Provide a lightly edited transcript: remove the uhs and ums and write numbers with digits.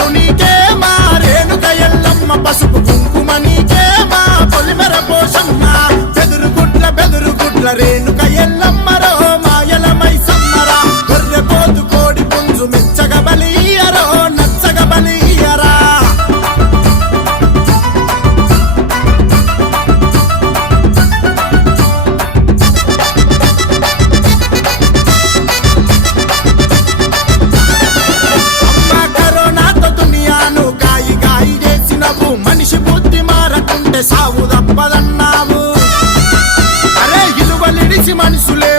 పూలు నీకే మా రేణుక ఎల్లమ్మ పసుపు కుంకుమ నీకే మా పొలిమర పోషమ్మ బెదురుగుడ్ల రేణుక ఎల్లమ్మరో మాయల మైసమ్మరా గొర్రె పోతు కోడి పుంజు మెచ్చగ బలియరో నచ్చగ బలియరా అమ్మ కరోనాతో దునియాను గాయి గాయి చేసినవు మనిషి బుద్ధి మారకుంటే సావు తప్పదన్నావు అరే ఇలువలిడిచి మనుషులే